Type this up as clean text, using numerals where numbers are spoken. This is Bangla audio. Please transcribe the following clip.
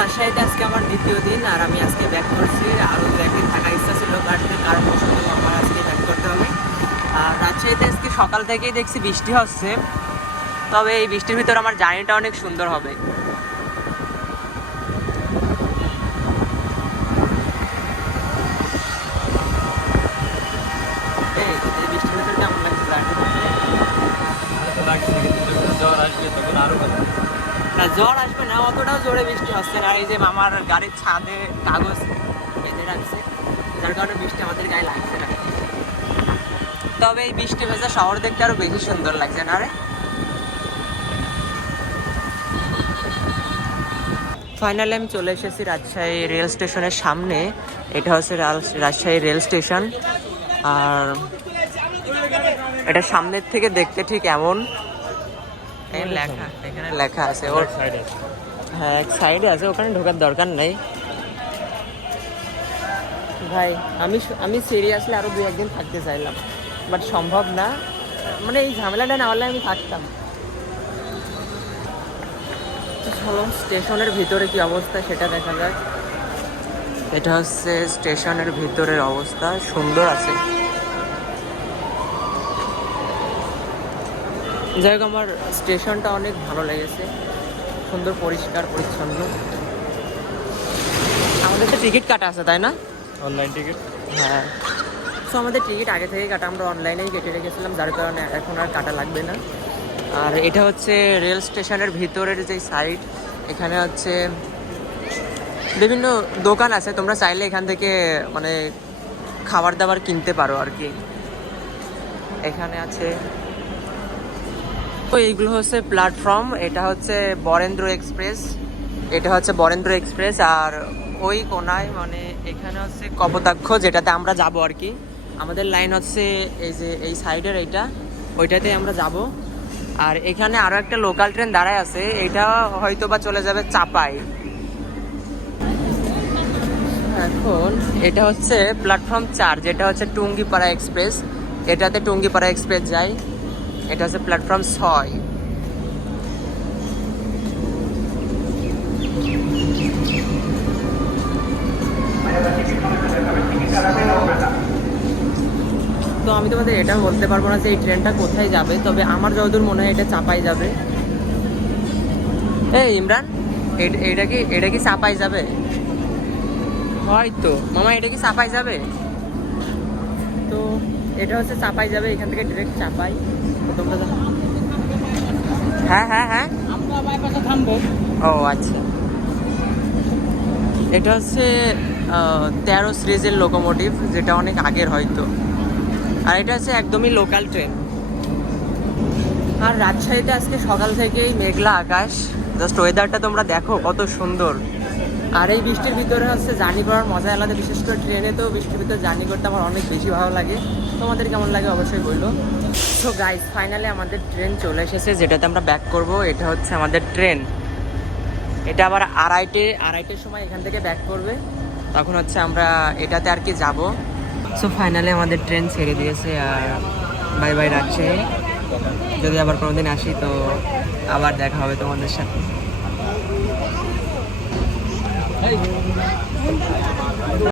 রাজশাহীতে আজকে আমার দ্বিতীয় দিন, আর আমি আজকে ব্যাক করছি। আরও দু একদিন থাকার ইচ্ছা ছিল, বাট কারণ আমার আজকে ব্যাক করতে হবে। আর রাজশাহীতে আজকে সকাল থেকেই দেখছি বৃষ্টি হচ্ছে, তবে এই বৃষ্টির ভিতর আমার জার্নিটা অনেক সুন্দর হবে। এই বৃষ্টির ভিতর কেমন লাগছে জার্নি? না, জ্বর আসবে না, অতটাও জোরে বৃষ্টি হচ্ছে না। এই যে মামার গাড়ির ছাদে কাগজ বেঁধে রাখছে, যার কারণে বৃষ্টি আমাদের গায়ে লাগছে না। তবে এই বৃষ্টি ভেজা শহর দেখতে আরো বেশি সুন্দর লাগছে না রে? ফাইনালি আমি চলে এসেছি রাজশাহী রেল স্টেশনের সামনে। এটা হচ্ছে রাজশাহী রেল স্টেশন। আর এটা সামনের থেকে দেখতে ঠিক এমন। এখানে লেখা আছে ওর, হ্যাঁ এক সাইডে আছে, ওখানে ঢোকার দরকার নেই ভাই। আমি সিরিয়াসলি আরো দু একদিন থাকতে চাইলাম, বাট সম্ভব না। মানে এই ঝামেলাটা না হলে আমি থাকতাম। চলো স্টেশনের ভিতরে কি অবস্থা সেটা দেখা যাক। এটা হচ্ছে স্টেশনের ভিতরের অবস্থা, সুন্দর আছে। যাই হোক, আমার স্টেশনটা অনেক ভালো লেগেছে, সুন্দর পরিষ্কার পরিচ্ছন্ন। আমাদের তো টিকিট কাটা আছে তাই না? অনলাইন টিকিট, হ্যাঁ। সো আমাদের টিকিট আগে থেকে কাটা, আমরা অনলাইনেই কেটে রেখেছিলাম, যার কারণে এখন আর কাটা লাগবে না। আর এটা হচ্ছে রেল স্টেশনের ভিতরের যে সাইড, এখানে হচ্ছে বিভিন্ন দোকান আছে, তোমরা চাইলে এখান থেকে মানে খাবার দাবার কিনতে পারো আর কি। এখানে আছে তো এইগুলো হচ্ছে প্ল্যাটফর্ম। এটা হচ্ছে বরেন্দ্র এক্সপ্রেস, এটা হচ্ছে বরেন্দ্র এক্সপ্রেস। আর ওই কোনায় মানে এখানে হচ্ছে কপোতাক্ষ, যেটাতে আমরা যাব আর কি। আমাদের লাইন হচ্ছে এই যে এই সাইডের এইটা, ওইটাতে আমরা যাব। আর এখানে আরও একটা লোকাল ট্রেন দাঁড়ায় আছে, এটা হয়তো বা চলে যাবে চাপাই। এখন এটা হচ্ছে প্ল্যাটফর্ম 4, যেটা হচ্ছে টুঙ্গিপাড়া এক্সপ্রেস। এটাতে টুঙ্গিপাড়া এক্সপ্রেস যায়। এটা হচ্ছে প্ল্যাটফর্ম 6। তো আমি তোমাদের এটা বলতে পারবো না যে এই ট্রেনটা কোথায় যাবে, তবে আমার যতদূর মনে হয় এটা চাপাই যাবে। এই ইমরান, এটা কি চাপাই যাবে? হয়তো মামা, এটা কি চাপাই যাবে? তো এটা হচ্ছে চাপাই যাবে, এখান থেকে ডিরেক্ট চাপাই। তোমরা হ্যাঁ হ্যাঁ হ্যাঁ, আমরা বাইপাসে থামবো। ও আচ্ছা। এটা হচ্ছে 13 সিরিজের লোকোমোটিভ, যেটা অনেক আগের হয়তো। আর এটা হচ্ছে একদমই লোকাল ট্রেন। আর রাজশাহীতে আজকে সকাল থেকেই মেঘলা আকাশ, জাস্ট ওয়েদারটা তোমরা দেখো কত সুন্দর। আর এই বৃষ্টির ভিতরে হচ্ছে জার্নি করার মজা আলাদা, বিশেষ করে ট্রেনে তো বৃষ্টির ভিতরে জার্নি করতে আমার অনেক বেশি ভালো লাগে। তোমাদের কেমন লাগে অবশ্যই বললো। তো গাইস, ফাইনালি আমাদের ট্রেন চলে এসেছে, যেটাতে আমরা ব্যাক করব। এটা হচ্ছে আমাদের ট্রেন। এটা আবার আড়াইটের সময় এখান থেকে ব্যাক করবে, তখন হচ্ছে আমরা এটাতে আর কি যাব। সো ফাইনালি আমাদের ট্রেন ছেড়ে দিয়েছে, আর বাই বাই রাজশাহী। যদি আবার কোনোদিন আসি তো আবার দেখা হবে তোমাদের সাথে।